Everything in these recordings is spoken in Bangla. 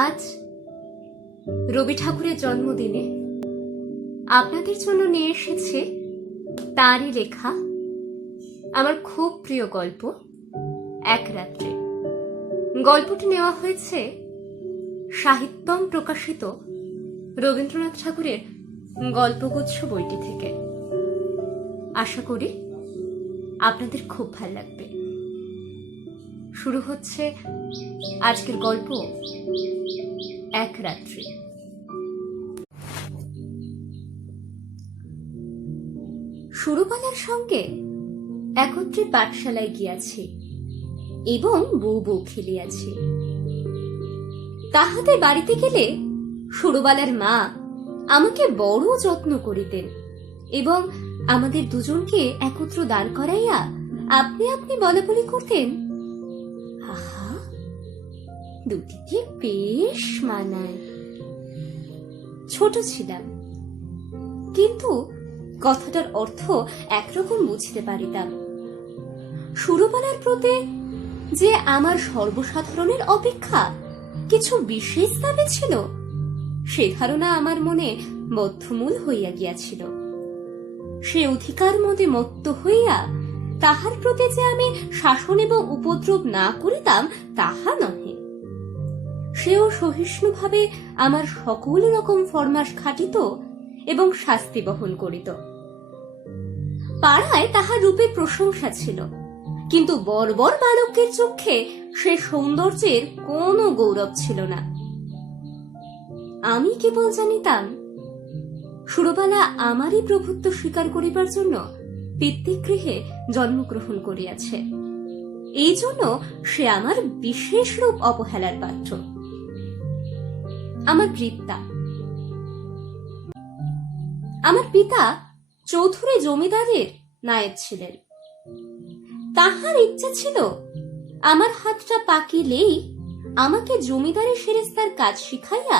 আজ রবি ঠাকুরের জন্মদিনে আপনাদের জন্য নিয়ে এসেছে তারই লেখা আমার খুব প্রিয় গল্প এক রাত্রে। গল্পটি নেওয়া হয়েছে সাহিত্যম প্রকাশিত রবীন্দ্রনাথ ঠাকুরের গল্পগুচ্ছ বইটি থেকে। আশা করি আপনাদের খুব ভালো লাগবে। শুরু হচ্ছে আজকের গল্প এক রাত্রি। সুরবালার সঙ্গে একত্রে পাঠশালায় গিয়াছি এবং বউ বউ খেলিয়াছি। তাহাদের বাড়িতে গেলে সুরবালার মা আমাকে বড় যত্ন করিতেন এবং আমাদের দুজনকে একত্র দাঁড় করাইয়া আপনি আপনি বলাবলি করতেন। আহা, দুটিকে বেশ মানায়। ছোট ছিলাম, কিন্তু কথাটার অর্থ একরকম বুঝতে পারিতাম। সুরবালার প্রতি যে আমার সর্বসাধারণের অপেক্ষা কিছু বিশেষ দাবি ছিল, সে ধারণা আমার মনে বদ্ধমূল হইয়া গিয়াছিল। সে অধিকার মধ্যে মত্ত হইয়া তাহার প্রতি যে আমি শাসন এবং উপদ্রব না করিতাম তাহা নহে। সেও সহিষ্ণুভাবে আমার সকল রকম ফরমাস খাটিত এবং শাস্তি বহন করিত। পাড়ায় তাহার রূপের প্রশংসা ছিল, কিন্তু বর্বর বালকের চক্ষে সে সৌন্দর্যের কোনো গৌরব ছিল না। আমি কেবল জানিতাম সুরবালা আমারই প্রভুত্ব স্বীকার করিবার জন্য পিতৃগৃহে জন্মগ্রহণ করিয়াছে। এই জন্য সে আমার বিশেষ রূপ অবহেলার পাত্র। আমার পিতা চৌধুরী জমিদারের নায়েব ছিলেন। তাহার ইচ্ছা ছিল আমার হাতটা পাকিলেই আমাকে জমিদারি সেরেস্তার কাজ শিখাইয়া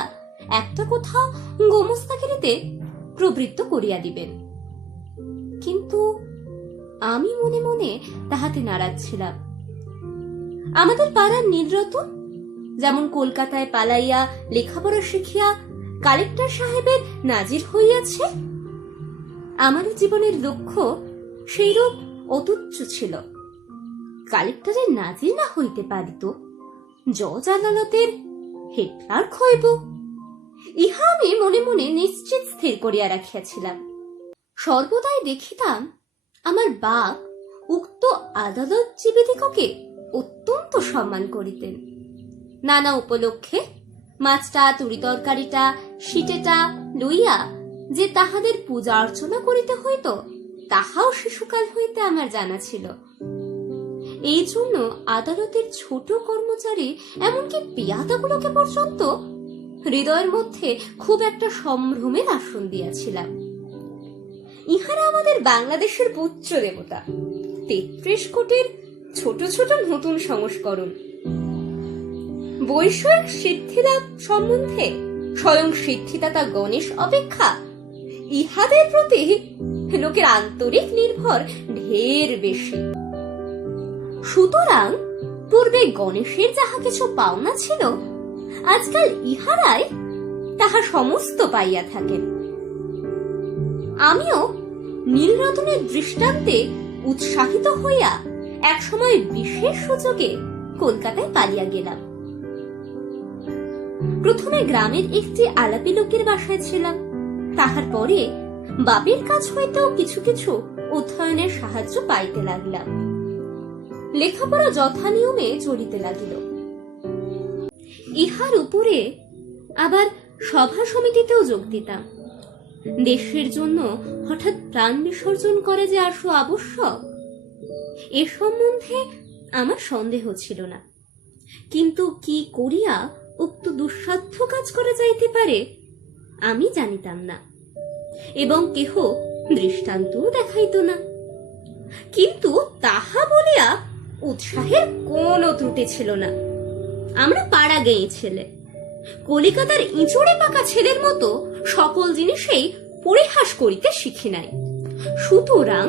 একটা কোথাও গোমস্তাগিরিতে প্রবৃত্ত করিয়া দিবেন। কিন্তু আমি মনে মনে তাহাতে নারাজ ছিলাম। আমাদের পাড়ার নীলরতন যেমন কলকাতায় পালাইয়া লেখাপড়া শিখিয়া কালেক্টর সাহেবের নাজির হইয়াছে, আমার জীবনের লক্ষ্য সেইরূপ অতুচ্ছ ছিল। কালেক্টরের নাজির না হইতে পারিত, জজ আদালতের হেড ক্লার্ক হইব, ইহা আমি মনে মনে নিশ্চিত স্থির করিয়া রাখিয়াছিলাম। সর্বদাই দেখিতাম আমার বাপ উক্ত আদালতজীবীদিগকে অত্যন্ত সম্মান করিতেন। নানা উপলক্ষে মাছটা, তুরি তরকারিটা, সিটেটা লইয়া যে তাহাদের পূজা অর্চনা করিতে হইত, তাহাও শিশুকাল হইতে আমার জানা ছিল। এই জন্য আদালতের ছোট কর্মচারী, এমনকি পেয়াদাগুলোকে পর্যন্ত হৃদয়ের মধ্যে খুব একটা সম্ভ্রমের আসন দিয়াছিলাম। ইহারা আমাদের বাংলাদেশের পুত্র দেবতা, ৩৩ কোটির ছোট ছোট নতুন সংস্করণ। বৈষয়িক সিদ্ধিলাভ সম্বন্ধে স্বয়ং সিদ্ধিদাতা গণেশ অপেক্ষা ইহাদের প্রতি লোকের আন্তরিক নির্ভর ঢের বেশি। সুতরাং পূর্বে গণেশের যাহা কিছু পাওনা ছিল, আজকাল ইহারাই তাহা সমস্ত পাইয়া থাকেন। আমিও নীলরতনের দৃষ্টান্তে উৎসাহিত হইয়া একসময় বিশেষ সুযোগে কলকাতায় পালিয়া গেলাম। প্রথমে গ্রামের একটি আলাপি লোকের বাসায় ছিলাম। তাহার পরে বাপের কাছ হইতেও কিছু কিছু অধ্যয়নের সাহায্য পাইতে লাগিলাম। লেখাপড়া যথানিয়মে চলিতে লাগিল। ইহার উপরে আবার সভা সমিতিতেও যোগ দিতাম। দেশের জন্য হঠাৎ প্রাণ বিসর্জন করে যে আসো আবশ্যক, এ সম্বন্ধে আমার সন্দেহ ছিল না। কিন্তু কি করিয়া উক্ত দুঃসাধ্য কাজ করা যাইতে পারে আমি জানিতাম না, এবং কেহ দৃষ্টান্তও দেখাইত না। কিন্তু তাহা বলিয়া উৎসাহের কোনো ত্রুটি ছিল না। আমরা পাড়া গেঁয়ে ছেলে, কলিকাতার ইঁচড়ে পাকা ছেলের মতো সকল জিনিসেই পরিহাস করিতে শিখি নাই। সুতরাং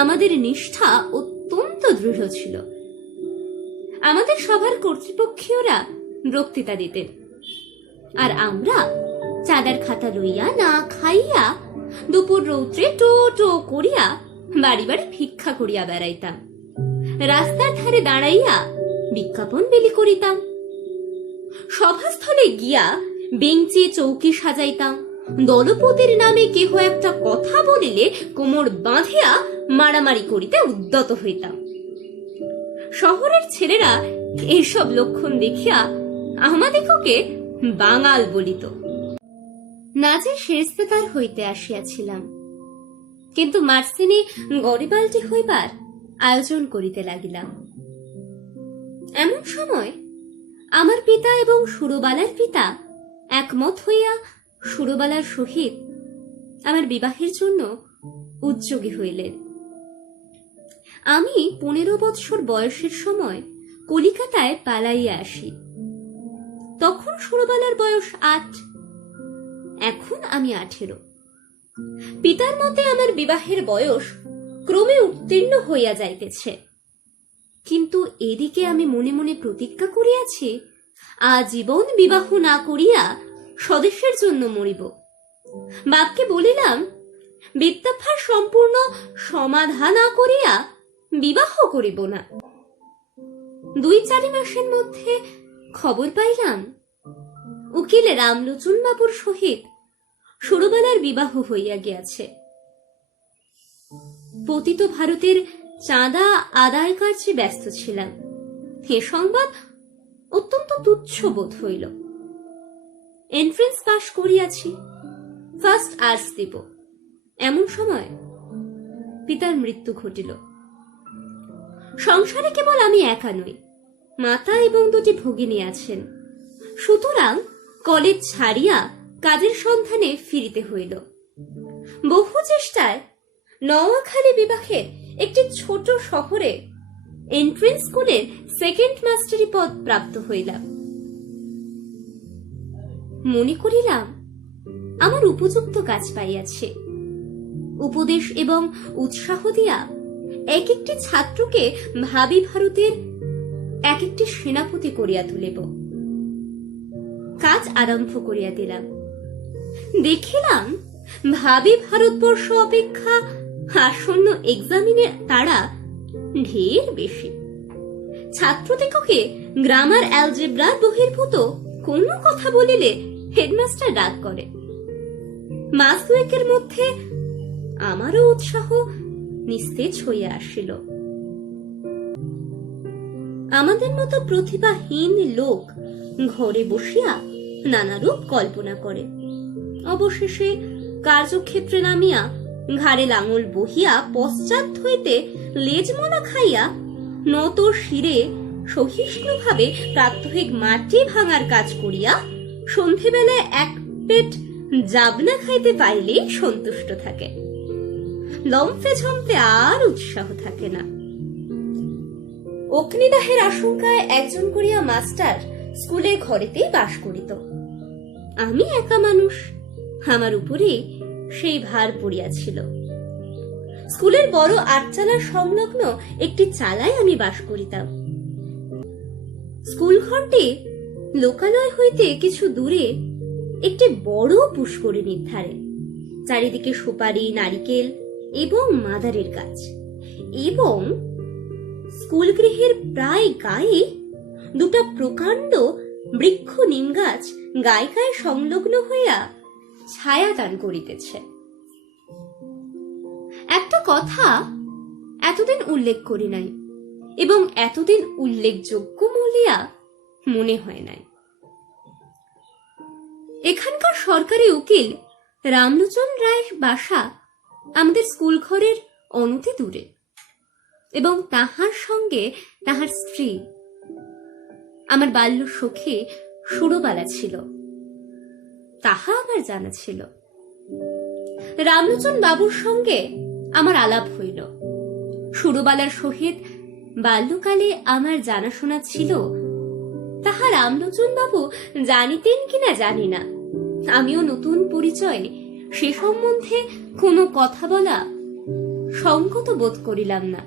আমাদের নিষ্ঠা অত্যন্ত দৃঢ় ছিল। আমাদের সভার কর্তৃপক্ষীয়রা বক্তৃতা দিতেন, আর আমরা চাঁদার খাতা লইয়া না খাইয়া দুপুর রৌদ্রে টো টো করিয়া বাড়ি বাড়ি ভিক্ষা করিয়া বেড়াইতাম, রাস্তার ধারে দাঁড়াইয়া বিজ্ঞাপন বিলি করিতাম, সভাস্থলে গিয়া বেঞ্চি চৌকি সাজাইতাম, দলপতির নামে কেহ একটা কথা বলিলে কোমর বাঁধিয়া মারামারি করিতে উদ্যত হইতাম। শহরের ছেলেরা এইসব লক্ষণ দেখিয়া আমাদিগকে বাঙাল বলিত। নাচে সেরেস্তাদার হইতে আসিয়াছিলাম, কিন্তু মার্সিনি গরিবালটি হইবার আয়োজন করিতে লাগিলাম। এমন সময় আমার পিতা এবং সুরবালার পিতা একমত হইয়া সুরবালার সহিত আমার বিবাহের জন্য উদ্যোগী হইলেন। আমি 15 বৎসর বয়সের সময় কলিকাতায় পালাইয়া আসি। তখন সুরবালার বয়স 8, এখন আমি 18। পিতার মতে আমার বিবাহের বয়স ক্রমে উত্তীর্ণ হইয়া যাইতেছে, কিন্তু এদিকে আমি মনে মনে প্রতিজ্ঞা করিয়াছি আজীবন বিবাহ না করিয়া স্বদেশের জন্য মরিব। বাপকে বলিলাম বিদ্যাভ্যাস সম্পূর্ণ সমাধা না করিয়া বিবাহ করিব না। 2-4 মাসের মধ্যে খবর পাইলাম উকিল রামলোচন বাবুর সহিত সুরবালার বিবাহ হইয়া গিয়াছে। পতিত ভারতের চাঁদা আদায় কার্যে ব্যস্ত ছিলাম। এ সংবাদ অত্যন্ত তুচ্ছ বোধ হইল। এন্ট্রেন্স পাশ করিয়াছি, ফার্স্ট আর্টস দিব। এমন সময় পিতার মৃত্যু ঘটিল। সংসারে কেবল আমি একা নই, মাতা এবং 2টি ভগিনী আছেন। সুতরাং কলেজ ছাড়িয়া কাজের সন্ধানে ফিরিতে হইল। বহু চেষ্টায় নোয়াখালী বিভাগের একটি ছোট শহরে এন্ট্রেন্স স্কুলের সেকেন্ড মাস্টারি পদ প্রাপ্ত হইলাম। মনে করিলাম আমার উপযুক্ত কাজ পাইয়াছে। উপদেশ এবং উৎসাহ দিয়া এক একটি ছাত্রকে ভাবি ভারতের এক একটি সেনাপতি করিয়া তুলিব। কাজ আরম্ভ করিয়া দিলাম। দেখিলাম ভাবি ভারতবর্ষ অপেক্ষা আসন্ন এক্সামিনের তাড়া ঢের বেশি। ছাত্রদিগকে গ্রামার অ্যালজেব্রার বহির্ভূত কোনো কথা বলিলে হেডমাস্টার ডাক করে। মাস 2-এর মধ্যে আমারও উৎসাহ নিস্তেজ হইয়া আসিল। আমাদের মতো প্রতিভাহীন লোক ঘরে বসিয়া নানারূপ কল্পনা করে, অবশেষে কার্যক্ষেত্রে নামিয়া ঘাড়ে লাঙল বহিয়া পশ্চাৎ হইতে লেজমলা খাইয়া নত শিরে সহিষ্ণুভাবে প্রাত্যহিক মাটি ভাঙার কাজ করিয়া সন্ধেবেলায় 1 পেট জাবনা খাইতে পাইলেই সন্তুষ্ট থাকে। লম্ফে ঝম্পে আর উৎসাহ থাকে না। অগ্নিদাহের আশঙ্কায় একজন করিয়া মাস্টার স্কুলের ঘরেতেই বাস করিত। আমি একা মানুষ, আমার উপরে সেই ভার পড়িয়াছিল। স্কুলের বড় 8 চালার সংলগ্ন একটি চালায় আমি বাস করিতাম। স্কুল ঘরটি লোকালয় হইতে কিছু দূরে একটি বড় পুষ্করিণীর ধারে। চারিদিকে সুপারি, নারিকেল এবং মাদারের গাছ, এবং স্কুল গৃহের প্রায় গায়ে 2টা প্রকাণ্ড বৃক্ষ নিম গাছ গায়ে গায়ে সংলগ্ন হইয়া ছায়া দান করিতেছে। একটা কথা এতদিন উল্লেখ করি নাই এবং এতদিন উল্লেখযোগ্য বলিয়া মনে হয় নাই। এখানকার সরকারি উকিল রামলোচন রায়ের বাসা আমাদের স্কুল ঘরের অনতি দূরে, এবং তাহার সঙ্গে তাহার স্ত্রী আমার বাল্য সখী সুরবালা ছিল, তাহা আমার জানা ছিল। রামলোচন বাবুর সঙ্গে আমার আলাপ হইল। সুরবালার সহিত বাল্যকালে আমার জানাশোনা ছিল, তাহা রামলোচন বাবু জানিতেন কিনা জানি না। আমিও নতুন পরিচয়ে সে সম্বন্ধে কোনো কথা বলা সংকত বোধ করিলাম না,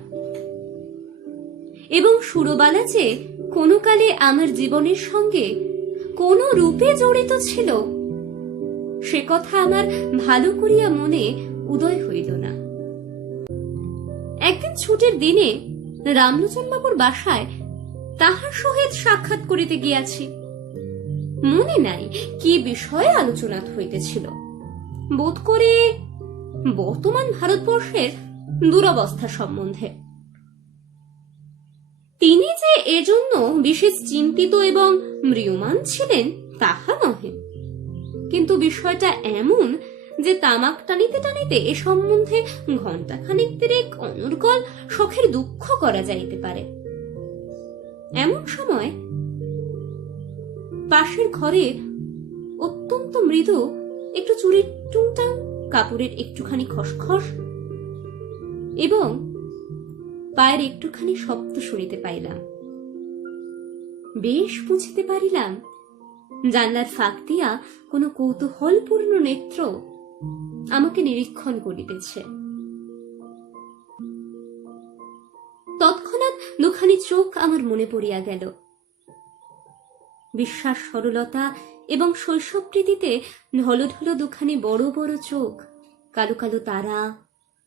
এবং সুরবালা যে কোনো কালে আমার জীবনের সঙ্গে কোন রূপে জড়িত ছিল সে কথা আমার ভালো করিয়া মনে উদয় হইল না। একদিন ছুটির দিনে রামলোচন বাবুর বাসায় তাহার সহিত সাক্ষাৎ করিতে গিয়াছি। মনে নাই কি বিষয়ে আলোচনা হইতেছিল, বোধ করে বর্তমান ভারতবর্ষের দুরবস্থা সম্বন্ধে। তিনি যে এজন্য বিশেষ চিন্তিত এবং ম্রিয়মাণ ছিলেন তাহা নহে, কিন্তু বিষয়টা এমন যে তামাক টানিতে টানিতে এ সম্বন্ধে ঘণ্টাখানিক তিরেক অনর্গল শখের দুঃখ করা যাইতে পারে। এমন সময় পাশের ঘরে অত্যন্ত মৃদু একটু চুরির টুংটাং, কাপড়ের একটুখানি খসখস এবং পায়ের একটুখানি শব্দ শুনিতে পাইলাম। বেশ বুঝিতে পারিলাম জানলার ফাঁক দিয়া কোন কৌতূহলপূর্ণ নেত্র আমাকে নিরীক্ষণ করিতেছে। তৎক্ষণাৎ দুখানি চোখ আমার মনে পড়িয়া গেল। বিশ্বাস, সরলতা এবং শৈশব প্রীতিতে ঢলঢল দুখানি বড় বড় চোখ, কালো কালো তারা,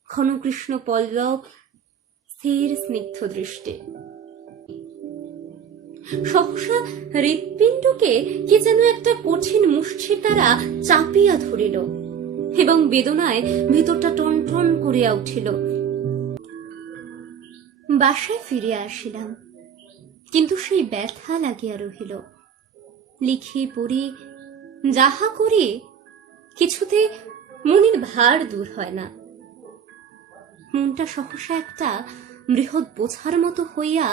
ঘনকৃষ্ণ পল্লব, স্থির স্নিগ্ধ দৃষ্টি। সহসা হৃৎপিণ্ডকে কে যেন একটা কঠিন মুষ্টির দ্বারা চাপিয়া ধরিল এবং বেদনায় ভিতরটা টন টন করিয়া উঠিল। বাসায় ফিরিয়া আসিলাম, কিন্তু সেই ব্যথা লাগিয়া রহিল। লিখি পড়ি যাহা করি কিছুতে মনের ভার দূর হয় না। মনটা সহসা একটা বৃহৎ বোঝার মতো হইয়া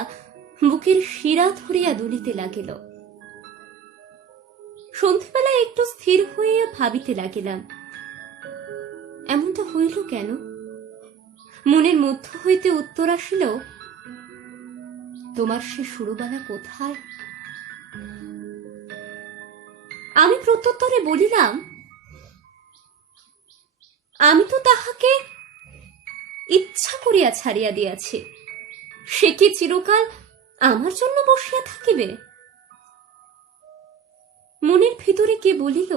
বুকের শিরা ধরিয়া দুলিতে লাগিল। সন্ধ্যাবেলায় একটু স্থির হইয়া ভাবিতে লাগিলাম, এমনটা হইল কেন? মনের মধ্য হইতে উত্তর আসিল, তোমার সে শুরুবেলা কোথায়? আমি প্রত্যুত্তরে বলিলাম, আমি তো তাহাকে ইচ্ছা করিয়া ছাড়িয়া দিয়াছি, সে কি চিরকাল আমার জন্য বসিয়া থাকিবে? মনের ভিতরে কে বলিল,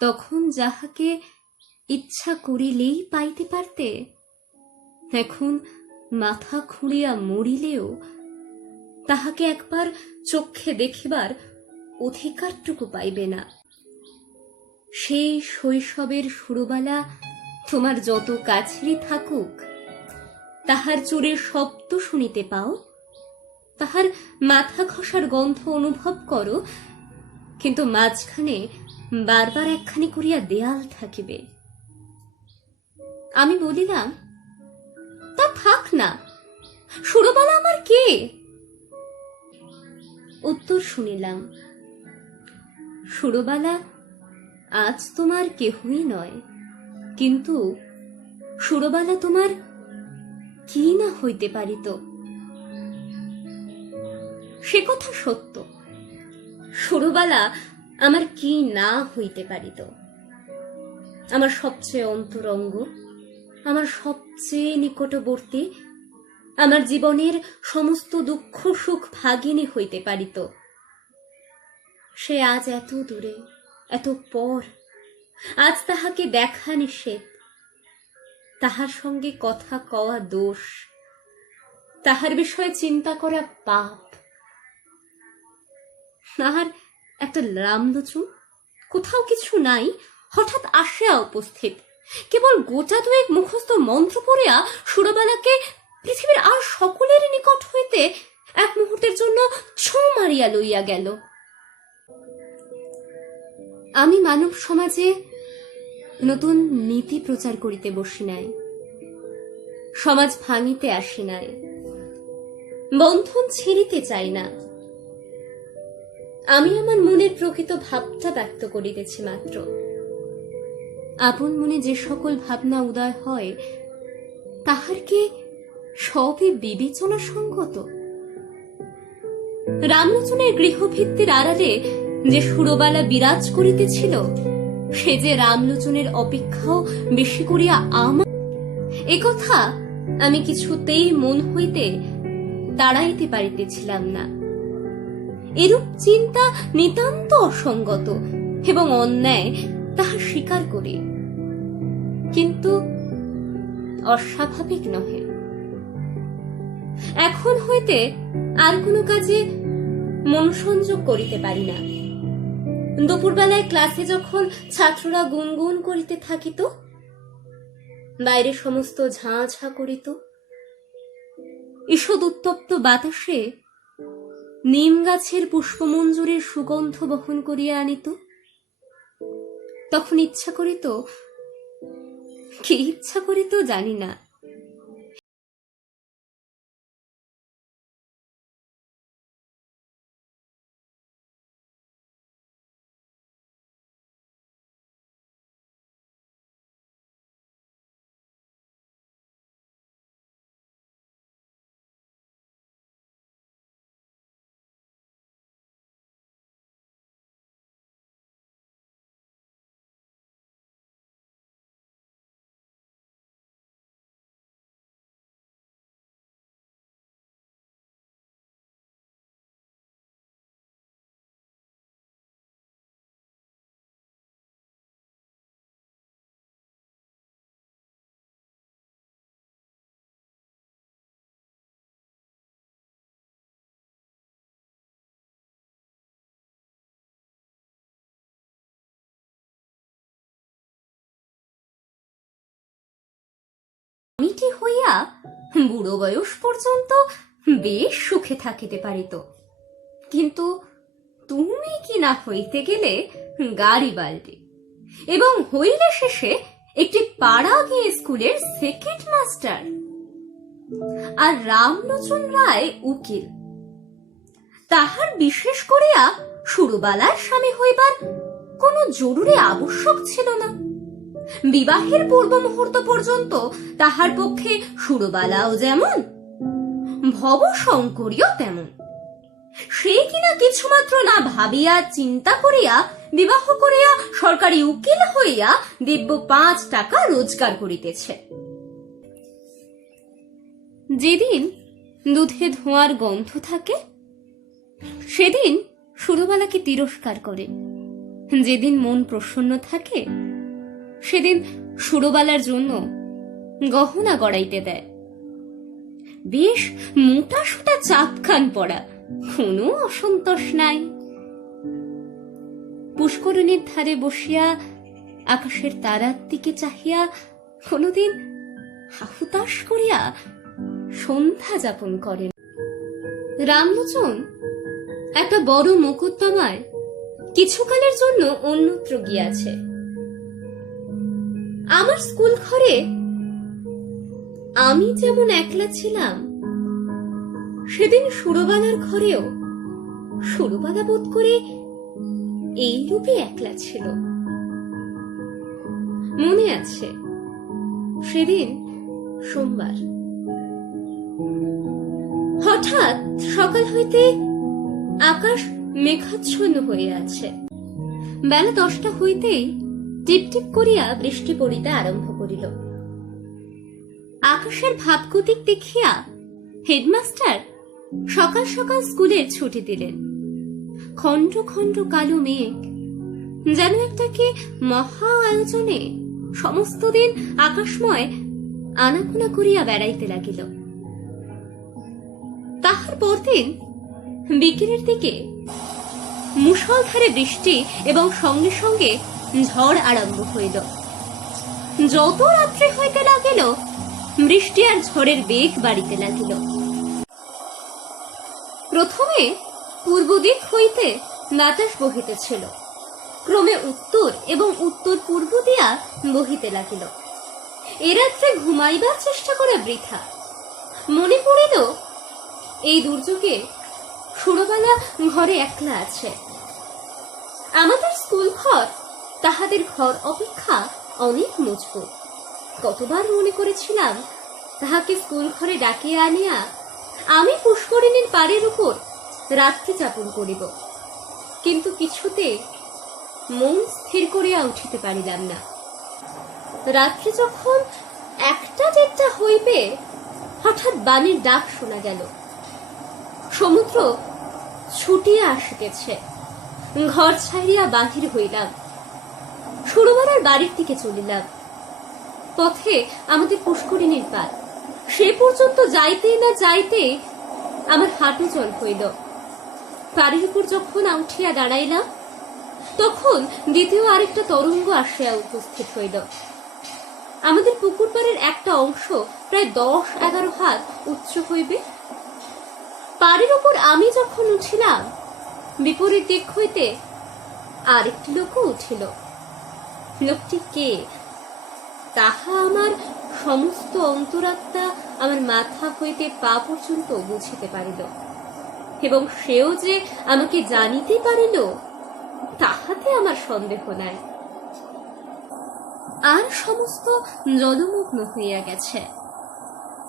তখন যাহাকে ইচ্ছা করিলেই পাইতে পারতে, এখন মাথা খুঁড়িয়া মরিলেও তাহাকে একবার চক্ষে দেখিবার অধিকারটুকু পাইবে না। সেই শৈশবের শুরুবেলা তোমার যত কাছেই থাকুক, তাহার চুরের শব্দ শুনিতে পাও, তাহার মাথা ঘষার গন্ধ অনুভব করো, কিন্তু মাঝখানে বারবার একখানি করিয়া দেয়াল থাকিবে। আমি বলিলাম, তা থাক না, শুরুবেলা আমার কে? উত্তর শুনিলাম, শুরুবেলা আজ তোমার কেহই নয়, কিন্তু শুরুবেলা তোমার কি না হইতে পারিত। সে কথা সত্য, শুরুবেলা আমার কি না হইতে পারিত। আমার সবচেয়ে অন্তরঙ্গ, আমার সবচেয়ে নিকটবর্তী, আমার জীবনের সমস্ত দুঃখ সুখ ভাগিনী হইতে পারিত। সে আজ এত দূরে, এত পর, আজ তাহাকে দেখা নিষেধ, তাহার সঙ্গে কথা কওয়া দোষ, তাহার বিষয়ে চিন্তা করা পাপ। আর একটা রামলোচন, কোথাও কিছু নাই, হঠাৎ আসিয়া উপস্থিত, কেবল গোটা দুয়েক মুখস্থ মন্ত্র পড়িয়া সুরবালাকে পৃথিবীর আর সকলের নিকট হইতে এক মুহূর্তের জন্য ছোঁ মারিয়া লইয়া গেল। আমি মানব সমাজে নতুন নীতি প্রচার করিতে বসি নাই, সমাজ ভাঙিতে আসি নাই, বন্ধন ছিঁড়িতে চাই না। আমি আমার মনের প্রকৃত ভাবটা ব্যক্ত করিতেছি মাত্র। আপন মনে যে সকল ভাবনা উদয় হয়, তাহার কি সবই বিবেচনা সঙ্গত? রামলোচনের গৃহভিত্তির আড়ালে যে সুরবালা বিরাজ করিতেছিল, সে যে রামলোচনের অপেক্ষাও বেশি করিয়া আমার, একথা আমি কিছুতেই মন হইতে তাড়াইতে পারিতেছিলাম না। এরূপ চিন্তা নিতান্ত অসঙ্গত এবং অন্যায়, তাহা স্বীকার করি, কিন্তু অস্বাভাবিক নহে। এখন হইতে আর কোনো কাজে মনোসংযোগ করিতে পারি না। দুপুরবেলায় ক্লাসে যখন ছাত্ররা গুনগুন করিতে থাকিত, বাইরে সমস্ত ঝাঁ ঝাঁ করিত, ঈষৎ উত্তপ্ত বাতাসে নিম গাছের পুষ্পমঞ্জুরের সুগন্ধ বহন করিয়া আনিত, তখন ইচ্ছা করিত, কি ইচ্ছা করিত জানি না, স্বামীটি হইয়া বুড়ো বয়স পর্যন্ত বেশ সুখে থাকিতে পারিত, কিন্তু তুমি কি না হইতে গেলে গাড়িবালটি, এবং হইলে শেষে একটি পাড়া গিয়ে স্কুলের সেকেন্ড মাস্টার, আর রামলোচন রায় উকিল। তাহার বিশেষ করিয়া সুরবালার স্বামী হইবার কোন জরুরি আবশ্যক ছিল না। বিবাহের পূর্ব মুহূর্ত পর্যন্ত তাহার পক্ষে সুরবালাও যেমন, ভবশঙ্করীও তেমন। সে কিনা কিছুমাত্র না ভাবিয়া চিন্তা করিয়া বিবাহ করিয়া সরকারি উকিল হইয়া দিব্য 5 টাকা রোজগার করিতেছে। যেদিন দুধে ধোঁয়ার গন্ধ থাকে সেদিন সুরবালাকে তিরস্কার করে, যেদিন মন প্রসন্ন থাকে সেদিন সুরবালার জন্য গহনা গড়াইতে দেয়। বেশ মোটা সোটা চাপখান পড়া, কোনো অসন্তোষ নাই। পুষ্করিণীর ধারে বসিয়া আকাশের তারার দিকে চাহিয়া কোনদিন হাহুতাশ করিয়া সন্ধ্যা যাপন করেন। রামলোচন একটা বড় মোকদ্দমায় কিছুকালের জন্য অন্যত্র গিয়াছে। আমার স্কুল ঘরে আমি যেমন একলা ছিলাম, সেদিন সুরবালার ঘরেও সুরবালা বোধ করে এই রূপে একলা ছিল। মনে আছে সেদিন সোমবার। হঠাৎ সকাল হইতে আকাশ মেঘাচ্ছন্ন হয়ে আছে। বেলা 10টা হইতেই টিপটিপ করিয়া বৃষ্টি পড়িতে আরম্ভ করিল। আকাশের ভাবগতিক দেখিয়া হেডমাস্টার সকাল সকাল স্কুলের ছুটি দিলেন। খণ্ড খণ্ড কালো মেঘ যেন একটা কি মহা আয়োজনে সমস্ত দিন আকাশময় আনাগোনা করিয়া বেড়াইতে লাগিল। তাহার পরদিন বিকেলের দিকে মুষলধারে বৃষ্টি এবং সঙ্গে সঙ্গে ঝড় আরম্ভ হইল। যত রাত্রি হইতে লাগিল বৃষ্টি আর ঝড়ের বেগ বাড়িতে লাগিল। প্রথমে পূর্ব দিক হইতে বাতাস বহিতেছিল, ক্রমে উত্তর এবং উত্তর পূর্ব দিয়া বহিতে লাগিল। এ রাত্রে ঘুমাইবার চেষ্টা করা বৃথা। মনে পড়িল এই দুর্যোগে সুরবালা ঘরে একলা আছে। আমাদের স্কুল ঘর তাহাদের ঘর অপেক্ষা অনেক মজবুত। কতবার মনে করেছিলাম তাহাকে স্কুল ঘরে ডাকিয়া আনিয়া আমি পুষ্করিণীর পাড়ের উপর রাত্রি যাপন করিব, কিন্তু কিছুতে মন স্থির করিয়া উঠিতে পারিলাম না। রাত্রি যখন 1টা-1:30 হইবে, হঠাৎ বানের ডাক শোনা গেল। সমুদ্র ছুটিয়া আসিতেছে। ঘর ছাড়িয়া বাহির হইলাম, সুরবালার বাড়ির দিকে চলিলাম। পথে আমাদের পুষ্করিণীর পার, সে পর্যন্ত যাইতে না যাইতে আমার হাঁটু জল হইল। পাড়ির উপর যখন উঠিয়া দাঁড়াইলাম, তখন দ্বিতীয় আরেকটা তরঙ্গ আসিয়া উপস্থিত হইল। আমাদের পুকুর পাড়ের একটা অংশ প্রায় 10-11 হাত উচ্চ হইবে। পাড়ের উপর আমি যখন উঠিলাম, বিপরীত দিক হইতে আরেকটি লোকও উঠিল। লোকটি কে, তাহা আমার সমস্ত অন্তরাত্মা আমার মাথা হইতে পা পর্যন্ত বুঝিতে পারিল, এবং সেও যে আমাকে জানিতে পারিল তাহাতে আমার সন্দেহ নাই। আর সমস্ত জলমগ্ন হইয়া গেছে।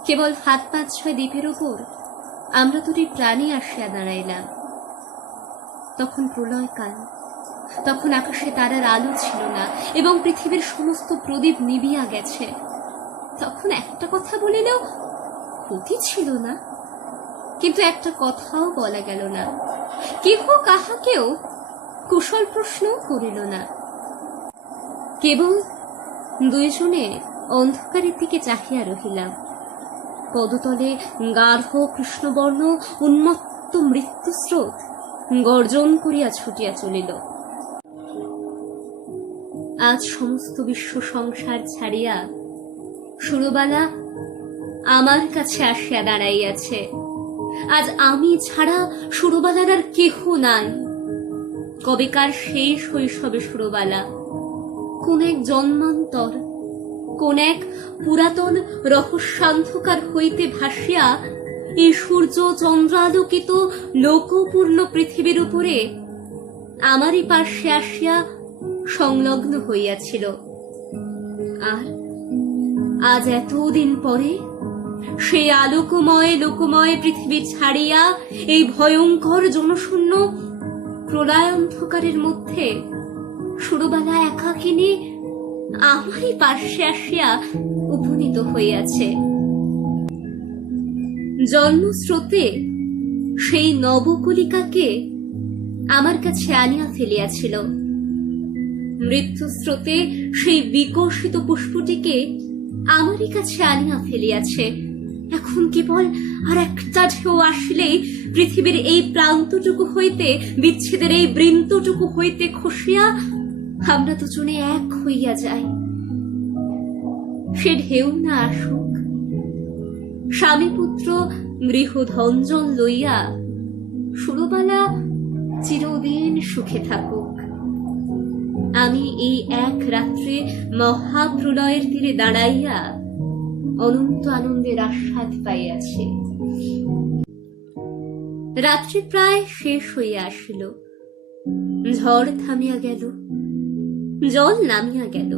কেবল 7-5-6 দ্বীপের উপর আমরা দুটি প্রাণী আসিয়া দাঁড়াইলাম। তখন প্রলয়কাল, তখন আকাশে তারার আলো ছিল না এবং পৃথিবীর সমস্ত প্রদীপ নিবিয়া গেছে। তখন একটা কথা বলিলেও ক্ষতি ছিল না, কিন্তু একটা কথাও বলা গেল না। কেহ কাহাকেও কুশল প্রশ্ন করিল না। কেবল দুইজনে অন্ধকারের দিকে চাহিয়া রহিলাম। পদতলে গাঢ় কৃষ্ণবর্ণ উন্মত্ত মৃত্যুস্রোত গর্জন করিয়া ছুটিয়া চলিল। আজ সমস্ত বিশ্ব সংসার ছাড়িয়া সুরবালা আমার কাছে আসিয়া দাঁড়াইয়াছে। আজ আমি ছাড়া সুরবালার আর কেহ নাই। কবেকার সেই শৈশবে সুরবালা কোন এক জন্মান্তর, কোন এক পুরাতন রহস্যান্ধকার হইতে ভাসিয়া এই সূর্য চন্দ্রালোকিত লোকপূর্ণ পৃথিবীর উপরে আমারই পার্শ্বে আসিয়া সংলগ্ন হইয়াছিল। আর আজ এতদিন পরে সেই আলোকময় লোকময় পৃথিবী ছাড়িয়া এই ভয়ঙ্কর জনশূন্য প্রলয়ান্ধকারের মধ্যে সুরবালা একাকিনী আমারই পার্শ্বে আসিয়া উপনীত হইয়াছে। জন্মস্রোতে সেই নবকলিকাকে আমার কাছে আনিয়া ফেলিয়াছিল। মৃত্যুস্রোতে সেই বিকশিত পুষ্পটিকে আমারই কাছে আনিয়া ফেলিয়াছে। এখন কেবল আর একটা ঢেউ আসলেই পৃথিবীর এই প্রান্তটুকু হইতে, বিচ্ছেদের এই বৃন্তটুকু হইতে খসিয়া আমরা দুজনে এক হইয়া যাই। সে ঢেউ না আসুক, স্বামী পুত্র গৃহধঞ্জন লইয়া সুরবালা চিরদিন সুখে থাকুক। আমি এই এক রাত্রে মহাপ্রলয়ের তীরে দাঁড়াইয়া অনন্ত আনন্দের আস্বাদ পাইয়াছি। রাত্রি প্রায় শেষ হইয়া আসিল। ঝড় থামিয়া গেল, জল নামিয়া গেল।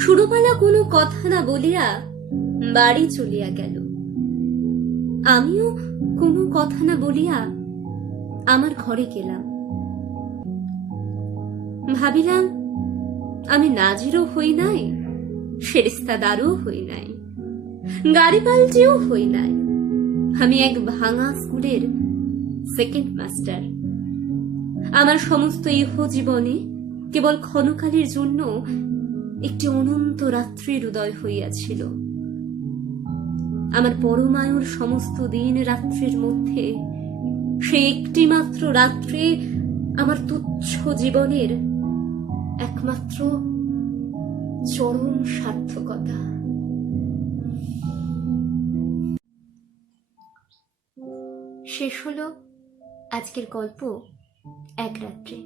সুরবালা কোনো কথা না বলিয়া বাড়ি চলিয়া গেল। আমিও কোনো কথা না বলিয়া আমার ঘরে গেলাম। ভাবিলাম আমি নাজিরও হই নাই, ফেরেশতাদারও হই নাই, গাড়িপাল্টিও হই নাই। আমি এক ভাঙা স্কুলের সেকেন্ড মাস্টার। আমার সমস্ত ইহ জীবনে কেবল ক্ষণকালের জন্য একটি অনন্ত রাত্রির উদয় হইয়াছিল। আমার পরমায়ুর সমস্ত দিন রাত্রির মধ্যে সে একটি মাত্র রাত্রে আমার তুচ্ছ জীবনের একমাত্র চরম সার্থকতা। শেষ হলো আজকের গল্প এক রাত্রে।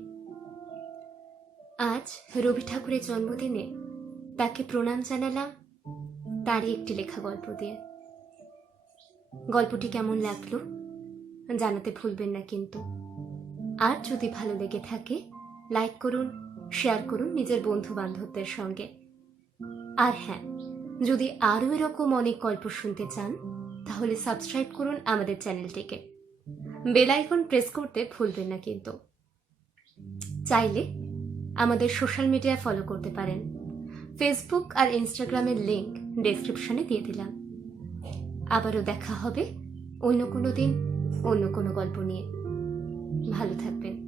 আজ রবি ঠাকুরের জন্মদিনে তাকে প্রণাম জানালাম তারই একটি লেখা গল্প দিয়ে। গল্পটি কেমন লাগলো জানাতে ভুলবেন না কিন্তু। আর যদি ভালো লেগে থাকে লাইক করুন, শেয়ার করুন নিজের বন্ধু বান্ধবদের সঙ্গে। আর হ্যাঁ, যদি আরও এরকম অনেক গল্প শুনতে চান তাহলে সাবস্ক্রাইব করুন আমাদের চ্যানেলটিকে। বেল আইকন প্রেস করতে ভুলবেন না কিন্তু। চাইলে আমাদের সোশ্যাল মিডিয়ায় ফলো করতে পারেন। ফেসবুক আর ইনস্টাগ্রামের লিংক ডেসক্রিপশনে দিয়ে দিলাম। আবারও দেখা হবে অন্য কোনো দিন অন্য কোনো গল্প নিয়ে। ভালো থাকবেন।